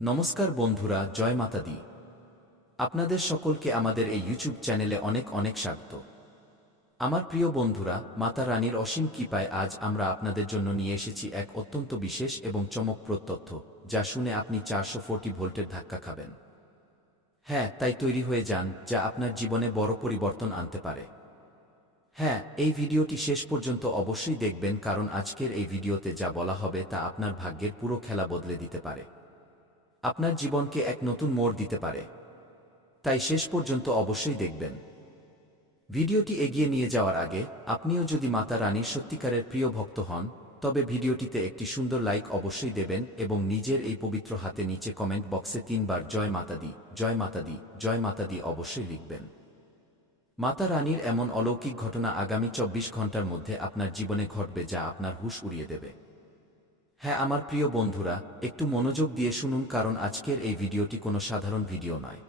নমস্কার বন্ধুরা, জয় মাতা দি আপনাদের সকলকে আমাদের এই ইউটিউব চ্যানেলে অনেক অনেক স্বাগত। আমার প্রিয় বন্ধুরা, মাতা রানীর অসীম কৃপায় আজ আমরা আপনাদের জন্য নিয়ে এসেছি এক অত্যন্ত বিশেষ এবং চমকপ্রদ তথ্য, যা শুনে আপনি চারশো ফোরটি ভোল্টের ধাক্কা খাবেন। হ্যাঁ তাই তৈরি হয়ে যান, যা আপনার জীবনে বড় পরিবর্তন আনতে পারে। হ্যাঁ এই ভিডিওটি শেষ পর্যন্ত অবশ্যই দেখবেন, কারণ আজকের এই ভিডিওতে যা বলা হবে তা আপনার ভাগ্যের পুরো খেলা বদলে দিতে পারে। আপনার জীবনকে এক নতুন মোড় দিতে পারে। তাই শেষ পর্যন্ত অবশ্যই দেখবেন। ভিডিওটি এগিয়ে নিয়ে যাওয়ার আগে, আপনিও যদি মাতা রানীর সত্যিকারের প্রিয় ভক্ত হন, তবে ভিডিওটিতে একটি সুন্দর লাইক অবশ্যই দেবেন এবং নিজের এই পবিত্র হাতে নিচে কমেন্ট বক্সে তিনবার জয় মাতা দি জয় মাতা দি জয় মাতা দি অবশ্যই লিখবেন। মাতা রানীর এমন অলৌকিক ঘটনা আগামী চব্বিশ ঘণ্টার মধ্যে আপনার জীবনে ঘটবে যা আপনার হুশ উড়িয়ে দেবে। হ্যাঁ আমার প্রিয় বন্ধুরা, একটু মনোযোগ দিয়ে শুনুন কারণ আজকের এই ভিডিওটি কোনো সাধারণ ভিডিও নয়।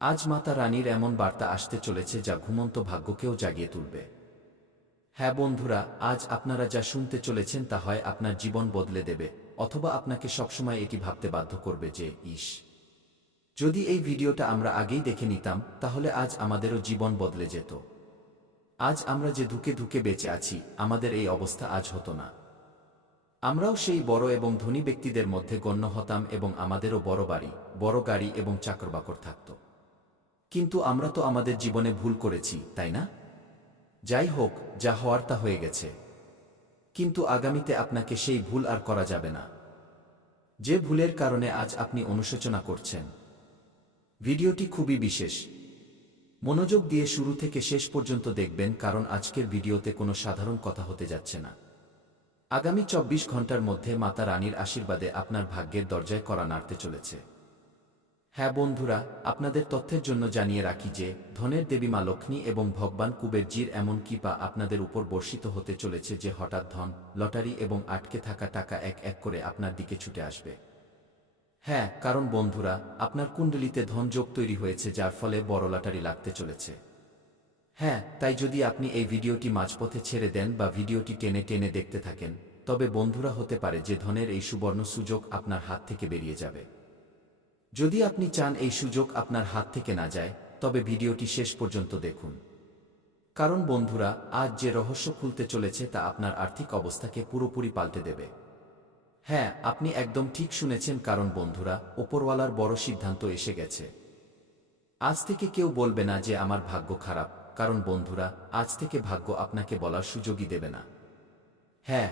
আজ মাতা রানীর এমন বার্তা আসতে চলেছে যা ঘুমন্ত ভাগ্যকেও জাগিয়ে তুলবে। হ্যাঁ বন্ধুরা, আজ আপনারা যা শুনতে চলেছেন তা হয় আপনার জীবন বদলে দেবে, অথবা আপনাকে সবসময় এটি ভাবতে বাধ্য করবে যে, ইস। যদি এই ভিডিওটা আমরা আগেই দেখে নিতাম, তাহলে আজ আমাদেরও জীবন বদলে যেত। আজ আমরা যে ধুকে ধুকে বেঁচে আছি, আমাদের এই অবস্থা আজ হতো না। আমরাও সেই বড় এবং ধনী ব্যক্তিদের মধ্যে গণ্য হতাম এবং আমাদেরও বড় বাড়ি, বড় গাড়ি এবং চাকরবাকর থাকত। কিন্তু আমরা তো আমাদের জীবনে ভুল করেছি, তাই না? যাই হোক, যা হওয়ার তা হয়ে গেছে। কিন্তু আগামীতে আপনাকে সেই ভুল আর করা যাবে না। যে ভুলের কারণে আজ আপনি অনুশোচনা করছেন। ভিডিওটি খুবই বিশেষ। মনোযোগ দিয়ে শুরু থেকে শেষ পর্যন্ত দেখবেন কারণ আজকের ভিডিওতে কোনো সাধারণ কথা হতে যাচ্ছে না। আগামী চব্বিশ ঘণ্টার মধ্যে মাতা রানীর আশীর্বাদে আপনার ভাগ্যের দরজায় করা নাড়তে চলেছে। হ্যাঁ বন্ধুরা, আপনাদের তথ্যের জন্য জানিয়ে রাখি যে, ধনের দেবী মা লক্ষ্মী এবং ভগবান কুবেরজির এমন কৃপা আপনাদের উপর বর্ষিত হতে চলেছে যে হঠাৎ ধন, লটারি এবং আটকে থাকা টাকা এক এক করে আপনার দিকে ছুটে আসবে। হ্যাঁ কারণ বন্ধুরা, আপনার কুণ্ডলিতে ধনযোগ তৈরি হয়েছে যার ফলে বড় লটারি লাগতে চলেছে। হ্যাঁ তাই যদি আপনি এই ভিডিওটি মাঝপথে ছেড়ে দেন বা ভিডিওটি টেনে টেনে দেখতে থাকেন, তবে বন্ধুরা হতে পারে যে ধনের এই সুবর্ণ সুযোগ আপনার হাত থেকে বেরিয়ে যাবে। যদি আপনি চান এই সুযোগ আপনার হাত থেকে না যায়, তবে ভিডিওটি শেষ পর্যন্ত দেখুন। কারণ বন্ধুরা, আজ যে রহস্য খুলতে চলেছে তা আপনার আর্থিক অবস্থাকে পুরোপুরি পাল্টে দেবে। হ্যাঁ আপনি একদম ঠিক শুনেছেন কারণ বন্ধুরা, ওপরওয়ালার বড় সিদ্ধান্ত এসে গেছে। আজ থেকে কেউ বলবে না যে আমার ভাগ্য খারাপ। কারণ বন্ধুরা, আজ থেকে ভাগ্য আপনাকে বলার সুযোগই দেবে না। হ্যাঁ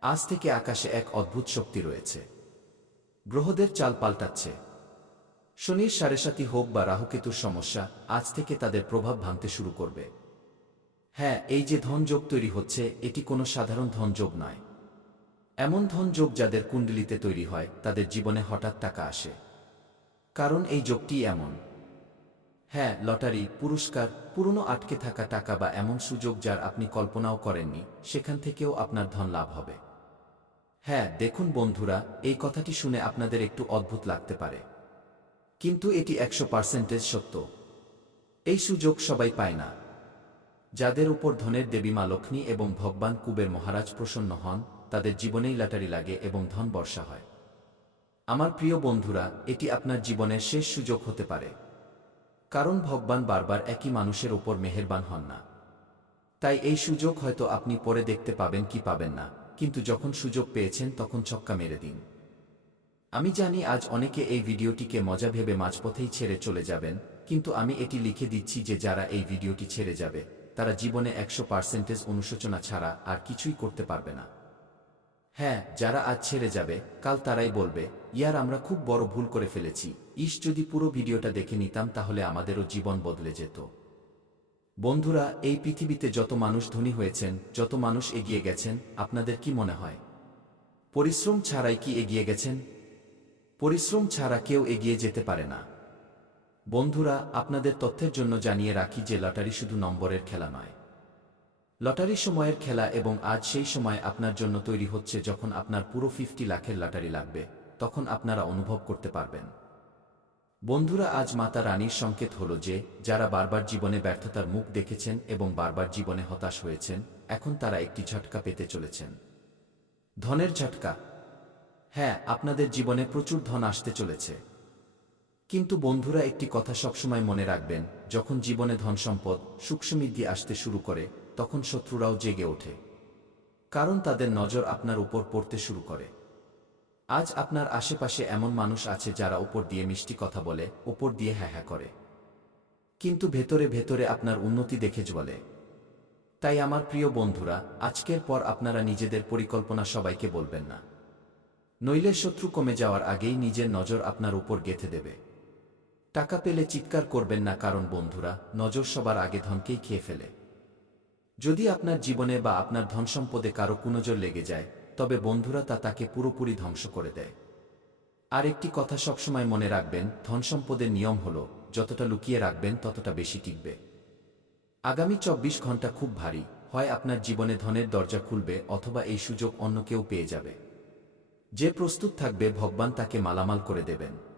আজ থেকে আকাশে এক অদ্ভুত শক্তি রয়েছে। গ্রহদের চাল পাল্টাচ্ছে। শনির সারেসাতি হোক বা রাহুকেতুর সমস্যা আজ থেকে তাদের প্রভাব ভাঙতে শুরু করবে। হ্যাঁ এই যে ধনযোগ তৈরি হচ্ছে, এটি কোনো সাধারণ ধনযোগ নয়। এমন ধনযোগ যাদের কুণ্ডলিতে তৈরি হয়, তাদের জীবনে হঠাৎ টাকা আসে। কারণ এই যোগটি এমন। হ্যাঁ লটারি, পুরস্কার, পুরনো আটকে থাকা টাকা বা এমন সুযোগ যার আপনি কল্পনাও করেননি, সেখান থেকেও আপনার ধন লাভ হবে। হ্যাঁ দেখুন বন্ধুরা, এই কথাটি শুনে আপনাদের একটু অদ্ভুত লাগতে পারে। কিন্তু এটি একশো পার্সেন্টেজ সত্য। এই সুযোগ সবাই পায় না। যাদের উপর ধনের দেবী মা লক্ষ্মী এবং ভগবান কুবের মহারাজ প্রসন্ন হন, তাদের জীবনেই লাটারি লাগে এবং ধন বর্ষা হয়। আমার প্রিয় বন্ধুরা, এটি আপনার জীবনের শেষ সুযোগ হতে পারে। কারণ ভগবান বারবার একই মানুষের ওপর মেহেরবান হন না। তাই এই সুযোগ হয়তো আপনি পরে দেখতে পাবেন কি পাবেন না, কিন্তু যখন সুযোগ পেয়েছেন তখন ছক্কা মেরে দিন। আমি জানি আজ অনেকে এই ভিডিওটিকে মজা ভেবে মাঝপথেই ছেড়ে চলে যাবেন, কিন্তু আমি এটি লিখে দিচ্ছি যে যারা এই ভিডিওটি ছেড়ে যাবে, তারা জীবনে একশো পার্সেন্টেজ অনুশোচনা ছাড়া আর কিছুই করতে পারবে না। হ্যাঁ যারা আজ ছেড়ে যাবে, কাল তারাই বলবে, ইয়ার আমরা খুব বড় ভুল করে ফেলেছি। ইস, যদি পুরো ভিডিওটা দেখে নিতাম, তাহলে আমাদেরও জীবন বদলে যেত। বন্ধুরা, এই পৃথিবীতে যত মানুষ ধনী হয়েছেন, যত মানুষ এগিয়ে গেছেন, আপনাদের কি মনে হয়? পরিশ্রম ছাড়াই কি এগিয়ে গেছেন? পরিশ্রম ছাড়া কেউ এগিয়ে যেতে পারে না। বন্ধুরা, আপনাদের তথ্যের জন্য জানিয়ে রাখি যে লটারি শুধু নম্বরের খেলা নয়। লটারি সময়ের খেলা এবং আজ সেই সময় আপনার জন্য তৈরি হচ্ছে যখন আপনার পুরো ফিফটি লাখের লটারি লাগবে, তখন আপনারা অনুভব করতে পারবেন। বন্ধুরা, আজ মাতা রানীর সংকেত হল যে, যারা বারবার জীবনে ব্যর্থতার মুখ দেখেছেন এবং বারবার জীবনে হতাশ হয়েছেন, এখন তারা একটি ঝটকা পেতে চলেছেন। ধনের ঝটকা। হ্যাঁ আপনাদের জীবনে প্রচুর ধন আসতে চলেছে। কিন্তু বন্ধুরা, একটি কথা সবসময় মনে রাখবেন, যখন জীবনে ধন সম্পদ সুখ সমৃদ্ধি আসতে শুরু করে তখন শত্রুরাও জেগে ওঠে। কারণ তাদের নজর আপনার উপর পড়তে শুরু করে। আজ আপনার আশেপাশে এমন মানুষ আছে যারা ওপর দিয়ে মিষ্টি কথা বলে ওপর দিয়ে হ্যাঁ হ্যাঁ করে। কিন্তু ভেতরে ভেতরে আপনার উন্নতি দেখে জ্বলে। তাই আমার প্রিয় বন্ধুরা, আজকের পর আপনারা নিজেদের পরিকল্পনা সবাইকে বলবেন না। নইলে শত্রু কমে যাওয়ার আগেই নিজের নজর আপনার উপর গেথে দেবে। টাকা পেলে চিৎকার করবেন না, কারণ বন্ধুরা, নজর সবার আগে ধনকেই খেয়ে ফেলে। যদি আপনার জীবনে বা আপনার ধন সম্পদে কারও কুনজর লেগে যায়, তবে বন্ধুরা তা তাকে পুরোপুরি ধ্বংস করে দেয়। আর একটি কথা সবসময় মনে রাখবেন ধন সম্পদের নিয়ম হল, যতটা লুকিয়ে রাখবেন, ততটা বেশি টিকবে। আগামী চব্বিশ ঘণ্টা খুব ভারী, হয় আপনার জীবনে ধনের দরজা খুলবে অথবা এই সুযোগ অন্য কেউ পেয়ে যাবে। যে প্রস্তুত থাকবে, ভগবান তাকে মালামাল করে দেবেন।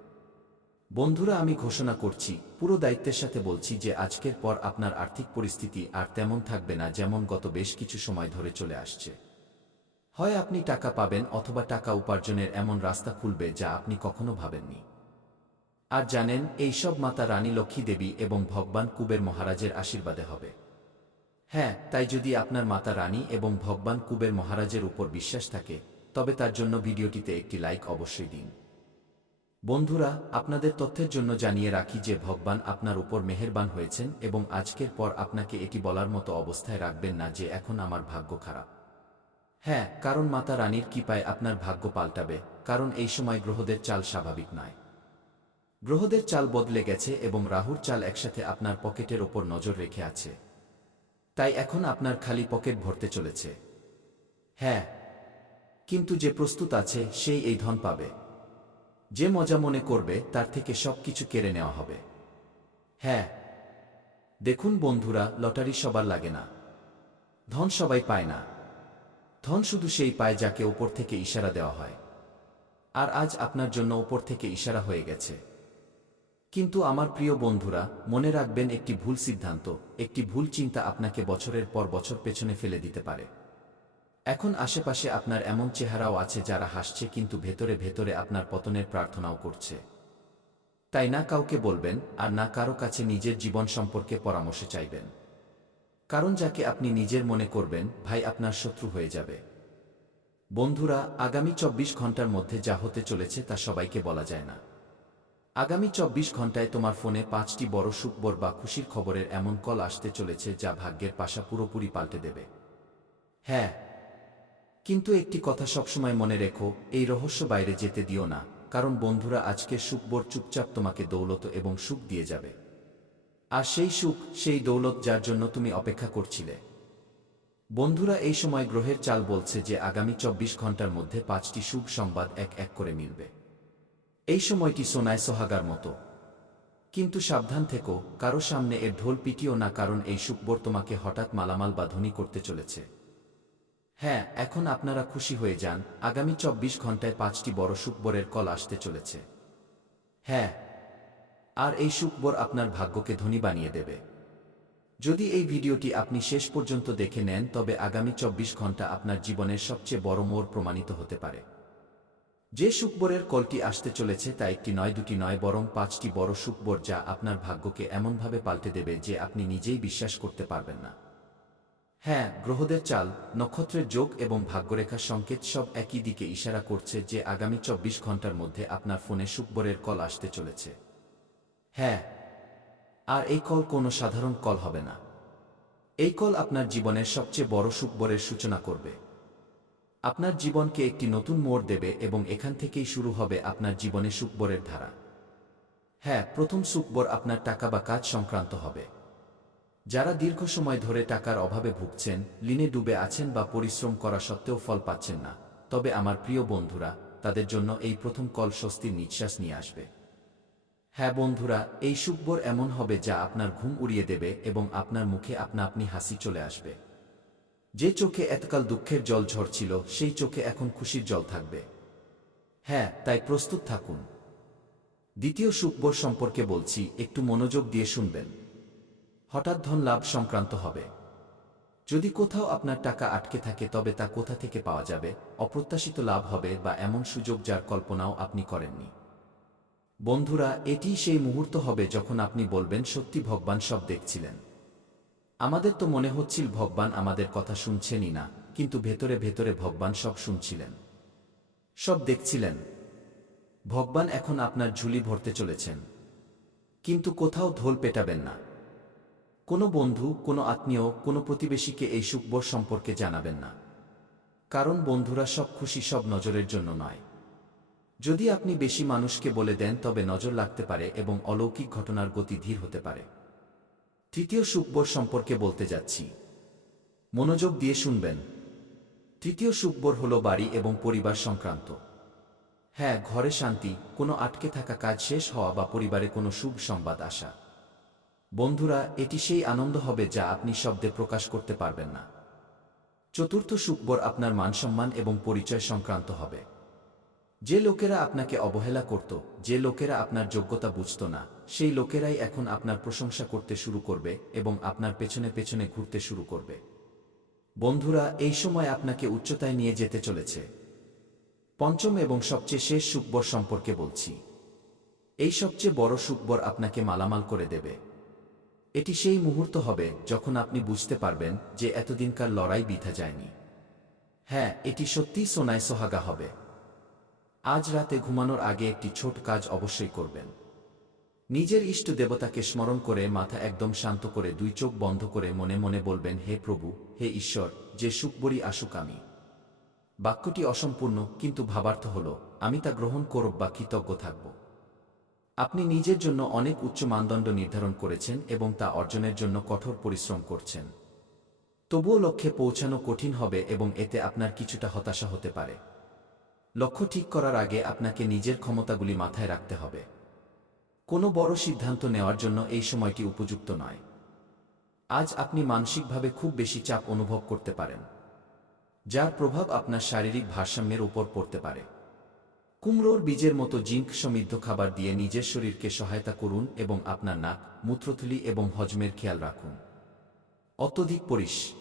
বন্ধুরা, আমি ঘোষণা করছি, পুরো দায়িত্বের সাথে বলছি যে আজকের পর আপনার আর্থিক পরিস্থিতি আর তেমন থাকবে না যেমন গত বেশ কিছু সময় ধরে চলে আসছে। হয় আপনি টাকা পাবেন অথবা টাকা উপার্জনের এমন রাস্তা খুলবে যা আপনি কখনো ভাবেননি। আর জানেন, এই সব মাতা রানী লক্ষ্মী দেবী এবং ভগবান কুবের মহারাজের আশীর্বাদে হবে। হ্যাঁ তাই যদি আপনার মাতা রানী এবং ভগবান কুবের মহারাজের উপর বিশ্বাস থাকে, তবে তার জন্য ভিডিওটিতে একটি লাইক অবশ্যই দিন। বন্ধুরা, আপনাদের তথ্যের জন্য জানিয়ে রাখি যে ভগবান আপনার উপর মেহেরবান হয়েছেন এবং আজকের পর আপনাকে এটি বলার মতো অবস্থায় রাখবেন না যে এখন আমার ভাগ্য খারাপ। হ্যাঁ কারণ মাতা রানীর কৃপায় আপনার ভাগ্য পাল্টাবে, কারণ এই সময় গ্রহদের চাল স্বাভাবিক নয়। গ্রহদের চাল বদলে গেছে এবং রাহুর চাল একসাথে আপনার পকেটের ওপর নজর রেখে আছে। তাই এখন আপনার খালি পকেট ভরতে চলেছে। হ্যাঁ কিন্তু যে প্রস্তুত আছে, সেই এই ধন পাবে। যে মজা মনে করবে, তার থেকে সব কিছু কেড়ে নেওয়া হবে। হ্যাঁ। দেখুন বন্ধুরা, লটারি সবার লাগে না। ধন সবাই পায় না। ধন শুধু সেই পায় যাকে ওপর থেকে ইশারা দেওয়া হয়। আর আজ আপনার জন্য ওপর থেকে ইশারা হয়ে গেছে। কিন্তু আমার প্রিয় বন্ধুরা, মনে রাখবেন একটি ভুল সিদ্ধান্ত, একটি ভুল চিন্তা আপনাকে বছরের পর বছর পেছনে ফেলে দিতে পারে। এখন আশেপাশে আপনার এমন চেহারাও আছে যারা হাসছে কিন্তু ভেতরে ভেতরে আপনার পতনের প্রার্থনাও করছে। তাই না কাউকে বলবেন আর না কারও কাছে নিজের জীবন সম্পর্কে পরামর্শ চাইবেন। কারণ যাকে আপনি নিজের মনে করবেন, ভাই আপনার শত্রু হয়ে যাবে। বন্ধুরা, আগামী চব্বিশ ঘণ্টার মধ্যে যা হতে চলেছে তা সবাইকে বলা যায় না। আগামী চব্বিশ ঘন্টায় তোমার ফোনে পাঁচটি বড় সুখবর বা খুশির খবরের এমন কল আসতে চলেছে যা ভাগ্যের পাশা পুরোপুরি পাল্টে দেবে। হ্যাঁ কিন্তু একটি কথা সবসময় মনে রেখো, এই রহস্য বাইরে যেতে দিও না, কারণ বন্ধুরা আজকে সুখবর চুপচাপ তোমাকে দৌলত এবং সুখ দিয়ে যাবে। আর সেই সুখ, সেই দৌলত যার জন্য তুমি অপেক্ষা করছিলে। বন্ধুরা এই সময় গ্রহের চাল বলছে যে আগামী চব্বিশ ঘণ্টার মধ্যে পাঁচটি শুভ সংবাদ এক এক করে মিলবে। এই সময়টি সোনায় সোহাগার মতো। কিন্তু সাবধান থেকো, কারও সামনে এর ঢোল পিটিও না কারণ এই সুখবর তোমাকে হঠাৎ মালামাল বা ধনী করতে চলেছে। হ্যাঁ এখন আপনারা খুশি হয়ে যান। আগামী চব্বিশ ঘন্টায় পাঁচটি বড় সুখবরের কল আসতে চলেছে। হ্যাঁ। আর এই সুখবর আপনার ভাগ্যকে ধনী বানিয়ে দেবে। যদি এই ভিডিওটি আপনি শেষ পর্যন্ত দেখে নেন, তবে আগামী চব্বিশ ঘণ্টা আপনার জীবনের সবচেয়ে বড় মোড় প্রমাণিত হতে পারে। যে সুখবরের কলটি আসতে চলেছে, তা একটি নয়, দুটি নয়, বরং পাঁচটি বড় সুখবর যা আপনার ভাগ্যকে এমনভাবে পাল্টে দেবে যে আপনি নিজেই বিশ্বাস করতে পারবেন না। হ্যাঁ গ্রহদের চাল, নক্ষত্রের যোগ এবং ভাগ্যরেখার সংকেত সব একই দিকে ইশারা করছে যে আগামী চব্বিশ ঘণ্টার মধ্যে আপনার ফোনে সুখবরের কল আসতে চলেছে। হ্যাঁ। আর এই কল কোনো সাধারণ কল হবে না। এই কল আপনার জীবনের সবচেয়ে বড় সুখবরের সূচনা করবে। আপনার জীবনকে একটি নতুন মোড় দেবে এবং এখান থেকেই শুরু হবে আপনার জীবনে সুখবরের ধারা। হ্যাঁ প্রথম সুখবর আপনার টাকা বা কাজ সংক্রান্ত হবে। যারা দীর্ঘ সময় ধরে টাকার অভাবে ভুগছেন লিনে ডুবে আছেন বা পরিশ্রম করা সত্ত্বেও ফল পাচ্ছেন না। তবে আমার প্রিয় বন্ধুরা, তাদের জন্য এই প্রথম কল স্বস্তির নিঃশ্বাস নিয়ে আসবে। হ্যাঁ বন্ধুরা, এই সুখবর এমন হবে যা আপনার ঘুম উড়িয়ে দেবে এবং আপনার মুখে আপনা আপনি হাসি চলে আসবে। যে চোখে এতকাল দুঃখের জল ঝরছিল, সেই চোখে এখন খুশির জল থাকবে। হ্যাঁ তাই প্রস্তুত থাকুন। দ্বিতীয় সুখবর সম্পর্কে বলছি, একটু মনোযোগ দিয়ে শুনবেন। হঠাৎ ধন লাভ সংক্রান্ত হবে। যদি কোথাও আপনার টাকা আটকে থাকে, তবে তা কোথা থেকে পাওয়া যাবে, অপ্রত্যাশিত লাভ হবে বা এমন সুযোগ যার কল্পনাও আপনি করেননি। বন্ধুরা এটি সেই মুহূর্ত হবে যখন আপনি বলবেন, সত্যি ভগবান সব দেখছিলেন। আমাদের তো মনে হচ্ছিল ভগবান আমাদের কথা শুনছেনই না, কিন্তু ভেতরে ভেতরে ভগবান সব শুনছিলেন। সব দেখছিলেন। ভগবান এখন আপনার ঝুলি ভরতে চলেছেন। কিন্তু কোথাও ধোল পেটাবেন না। কোনো বন্ধু, কোনো আত্মীয়, কোনো প্রতিবেশীকে এই সুখবর সম্পর্কে জানাবেন না। কারণ বন্ধুরা সব খুশি, সব নজরের জন্য নয়। যদি আপনি বেশি মানুষকে বলে দেন, তবে নজর লাগতে পারে এবং অলৌকিক ঘটনার গতি ধীর হতে পারে। তৃতীয় সুখবর সম্পর্কে বলতে যাচ্ছি। মনোযোগ দিয়ে শুনবেন। তৃতীয় সুখবর হল বাড়ি এবং পরিবার সংক্রান্ত। হ্যাঁ ঘরে শান্তি, কোনো আটকে থাকা কাজ শেষ হওয়া বা পরিবারে কোনো শুভ সংবাদ আসা। বন্ধুরা, এটি সেই আনন্দ হবে যা আপনি শব্দে প্রকাশ করতে পারবেন না। চতুর্থ সুখবর আপনার মানসম্মান এবং পরিচয় সংক্রান্ত হবে। যে লোকেরা আপনাকে অবহেলা করত, যে লোকেরা আপনার যোগ্যতা বুঝত না, সেই লোকেরাই এখন আপনার প্রশংসা করতে শুরু করবে এবং আপনার পেছনে পেছনে ঘুরতে শুরু করবে। বন্ধুরা, এই সময় আপনাকে উচ্চতায় নিয়ে যেতে চলেছে। পঞ্চম এবং সবচেয়ে শেষ সুখবর সম্পর্কে বলছি। এই সবচেয়ে বড় সুখবর আপনাকে মালামাল করে দেবে। এটি সেই মুহূর্ত হবে যখন আপনি বুঝতে পারবেন যে এতদিনকার লড়াই বিথা যায়নি। হ্যাঁ এটি সত্যিই সোনায় সোহাগা হবে। আজ রাতে ঘুমানোর আগে একটি ছোট কাজ অবশ্যই করবেন। নিজের ইষ্ট দেবতাকে স্মরণ করে মাথা একদম শান্ত করে দুই চোখ বন্ধ করে মনে মনে বলবেন, হে প্রভু, হে ঈশ্বর, যে সুখবরই আসুক আমি। বাক্যটি অসম্পূর্ণ, কিন্তু ভাবার্থ হল, আমি তা গ্রহণ করব বা কৃতজ্ঞ থাকব। আপনি নিজের জন্য অনেক উচ্চ মানদণ্ড নির্ধারণ করেছেন এবং তা অর্জনের জন্য কঠোর পরিশ্রম করছেন। তবুও লক্ষ্যে পৌঁছানো কঠিন হবে এবং এতে আপনার কিছুটা হতাশা হতে পারে। লক্ষ্য ঠিক করার আগে আপনাকে নিজের ক্ষমতাগুলি মাথায় রাখতে হবে। কোনো বড় সিদ্ধান্ত নেওয়ার জন্য এই সময়টি উপযুক্ত নয়। আজ আপনি মানসিকভাবে খুব বেশি চাপ অনুভব করতে পারেন, যার প্রভাব আপনার শারীরিক ভারসাম্যের উপর পড়তে পারে। কুমড়োর বীজের মতো জিঙ্ক সমৃদ্ধ খাবার দিয়ে নিজের শরীরকে সহায়তা করুন এবং আপনার নাক, মূত্রথলি এবং হজমের খেয়াল রাখুন। অত্যধিক পরিস